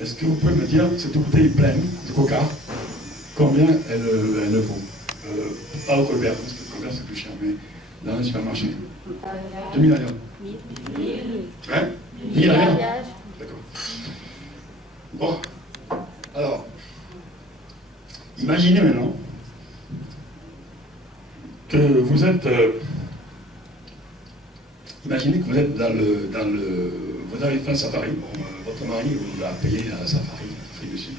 Est-ce que vous pouvez me dire, cette bouteille pleine de coca, combien elle vaut pas au Colbert, parce que le Colbert c'est plus cher, mais dans un supermarché. 2000 ailleurs. 1000. Hein 1000 ailleurs. D'accord. Bon. Alors, imaginez maintenant que vous êtes... imaginez que vous êtes vous avez fait un safari, votre mari vous a payé un safari, Afrique du Sud,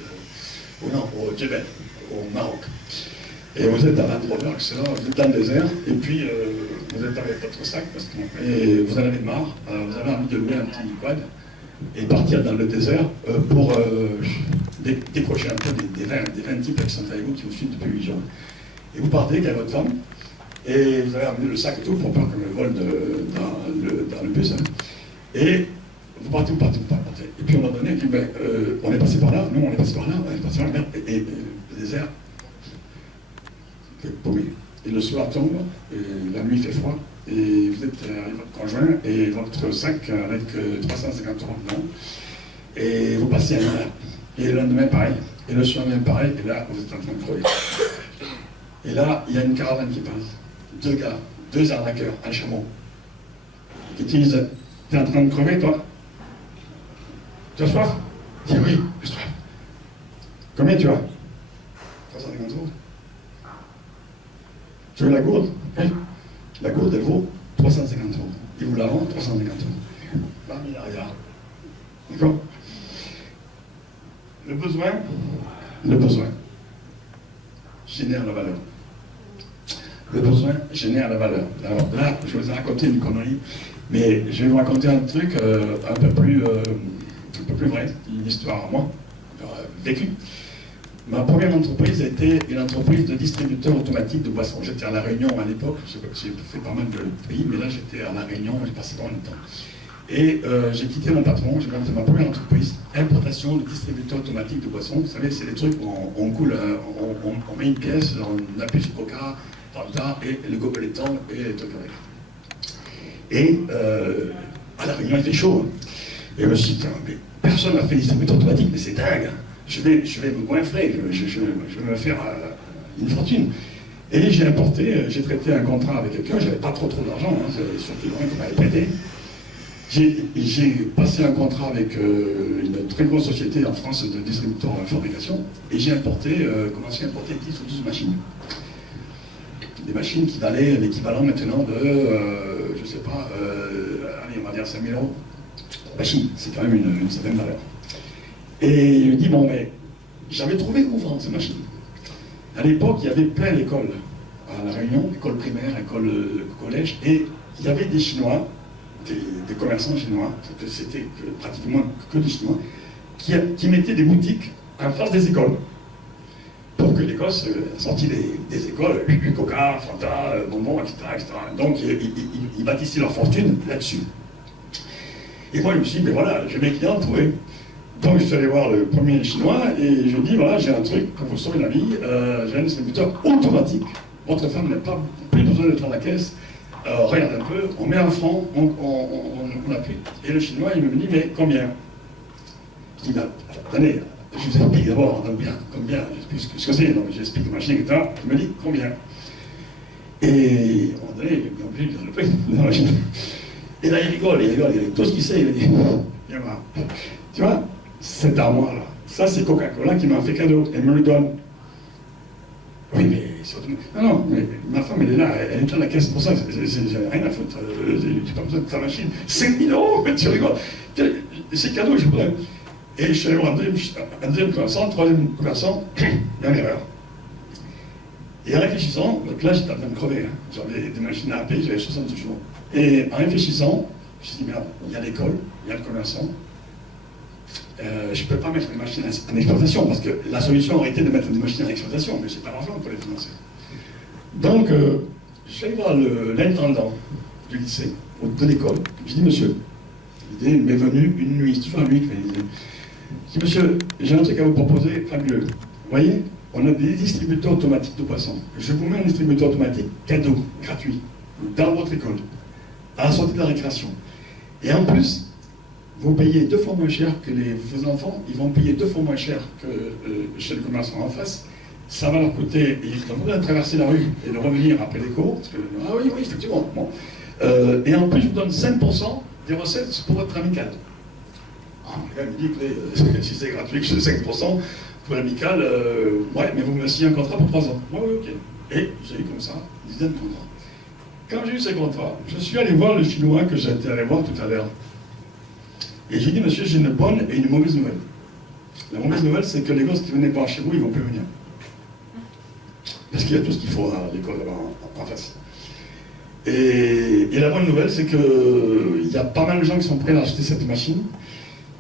au Djebel, au Maroc. Et vous êtes à Land Rover, etc., vous êtes dans le désert, et puis vous êtes avec votre sac, et vous en avez marre, vous avez envie de louer un petit quad, et partir dans le désert pour décrocher un peu des 20 types qui sont avec vous, qui vous suivent depuis 8 jours. Et vous partez avec votre femme, et vous avez amené le sac et tout pour pas que le vol dans le bus. Et vous partez. Et puis on m'a donné, puis, on est passé par là, nous on est passé par là, on est passé par là, et le désert, c'est paumé. Et le soir tombe, et la nuit fait froid, et vous êtes avec votre conjoint et votre sac avec 350 € dedans, et vous passez un an. Et le lendemain pareil, et le surlendemain pareil, et là vous êtes en train de crever. Et là, il y a une caravane qui passe. 2 gars, 2 arnaqueurs, un chameau, qui te disent, t'es en train de crever, toi? Tu as soif? Dis oui, j'ai soif. Combien tu as? 350 €. Tu veux la gourde? Oui. La gourde, elle vaut 350 €. Il vous la vend 350 €. 20 milliards. D'accord? Le besoin génère la valeur. Le besoin génère la valeur. Alors là, je vous ai raconté une connerie, mais je vais vous raconter un truc un peu plus vrai, une histoire à moi, vécue. Ma première entreprise a été une entreprise de distributeur automatique de boissons. J'étais à La Réunion à l'époque, j'ai fait pas mal de pays, mais là j'étais à La Réunion, j'ai passé pas mal de temps. Et j'ai quitté mon patron, j'ai monté ma première entreprise, importation de distributeurs automatiques de boissons. Vous savez, c'est des trucs où on coule, on met une pièce, on appuie sur Coca, Fanta, et le gobelet tombe, et les trucs avec. Et à La Réunion, il fait chaud. Et je me suis dit, mais personne n'a fait distributeur automatique, mais c'est dingue. Je vais me goinfrer, je vais me faire une fortune. Et j'ai importé, j'ai traité un contrat avec quelqu'un, j'avais pas trop d'argent, hein, surtout le qu'on m'avait prêté. J'ai passé un contrat avec une très grosse société en France de distributeurs en fabrication, et j'ai commencé à importer 10 ou 12 machines. Des machines qui valaient l'équivalent maintenant de, je sais pas, allez, on va dire 5 000 €. Machine, c'est quand même une certaine valeur. Et il me dit, bon, mais j'avais trouvé où vendre ces machines. À l'époque, il y avait plein d'écoles à La Réunion, école primaire, école collège, et il y avait des Chinois, des commerçants chinois, c'était pratiquement que des Chinois, qui mettaient des boutiques en face des écoles, pour que les gosses, sortis des écoles, Coca, Fanta, bonbons, etc., etc. Donc ils bâtissaient leur fortune là-dessus. Et moi je me suis dit, mais voilà, j'ai mes clients trouvés. Donc je suis allé voir le premier chinois et je lui ai dit, voilà, j'ai un truc pour vous sauver la vie, j'ai un distributeur automatique. Votre femme n'a pas plus besoin d'être à la caisse. Regarde un peu, on met un franc, on appuie. Et le chinois, il me dit, mais combien? Je dis, bah, attendez, je vous explique d'abord combien, j'explique ce que c'est, donc j'explique la machine, etc. Il me dit, combien? Et à un moment donné, il m'a obligé de dire le prix de la machine. Et là, il rigole, tout ce qu'il sait, il dit, viens voir. Tu vois, cette armoire-là, ça c'est Coca-Cola qui m'a fait cadeau, elle me le donne. Oui, mais surtout... Non, mais ma femme, elle est là, elle est à la caisse pour ça, j'ai rien à foutre, j'ai pas besoin de ta machine. 5 000 €, mais tu rigoles. C'est cadeau, j'ai pas besoin. Et je suis allé voir un deuxième commerçant, troisième commerçant, même erreur. Et en réfléchissant, donc là j'étais en train de crever, hein. J'avais des machines à payer, j'avais 60 jours. Et en réfléchissant, je me suis dit, merde, il y a l'école, il y a le commerçant. Je ne peux pas mettre les machines en exploitation, parce que la solution aurait été de mettre des machines en exploitation, mais je n'ai pas l'argent pour les financer. Donc, je suis allé voir l'intendant du lycée, de l'école. J'ai dit, monsieur, l'idée m'est venue une nuit, c'est toujours une nuit que je dis, monsieur, j'ai un truc à vous proposer fabuleux. Vous voyez, on a des distributeurs automatiques de boissons. Je vous mets un distributeur automatique, cadeau, gratuit, dans votre école, à la sortie de la récréation. Et en plus, vous payez 2 fois moins cher que vos enfants, ils vont payer 2 fois moins cher que chez le commerçant en face. Ça va leur coûter, ils ont besoin de traverser la rue et de revenir après les cours, parce que, ah oui, oui, effectivement. Bon. Et en plus, je vous donne 5% des recettes pour votre amical. Ah, le gars me dit que si c'est gratuit, que c'est 5% pour l'amical, ouais, mais vous me signez un contrat pour 3 ans. Ouais, oui, ok. Et j'ai eu comme ça une dizaine de contrats. Quand j'ai eu ces contrats, je suis allé voir le Chinois que j'étais allé voir tout à l'heure. Et j'ai dit, monsieur, j'ai une bonne et une mauvaise nouvelle. La mauvaise nouvelle, c'est que les gosses qui venaient voir chez vous, ils ne vont plus venir. Parce qu'il y a tout ce qu'il faut à l'école en face. Et la bonne nouvelle, c'est qu'il y a pas mal de gens qui sont prêts à acheter cette machine.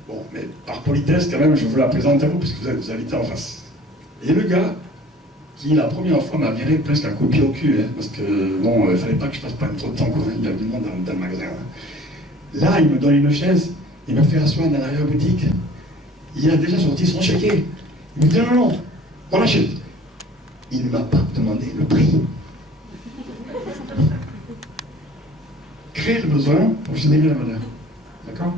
Bon, mais par politesse, quand même, je vous la présente à vous, parce que vous habitez en face. Et le gars, qui la première fois m'a viré presque un coup de pied au cul, hein, parce que, bon, il ne fallait pas que je passe pas trop de temps, quoi, hein, il y a du monde dans le magasin. Hein. Là, il me donne une chaise, il me fait asseoir dans l'arrière-boutique. Il a déjà sorti son chéquier. Il me dit non, non, on achète. Il ne m'a pas demandé le prix. Créer le besoin pour générer la valeur. D'accord ?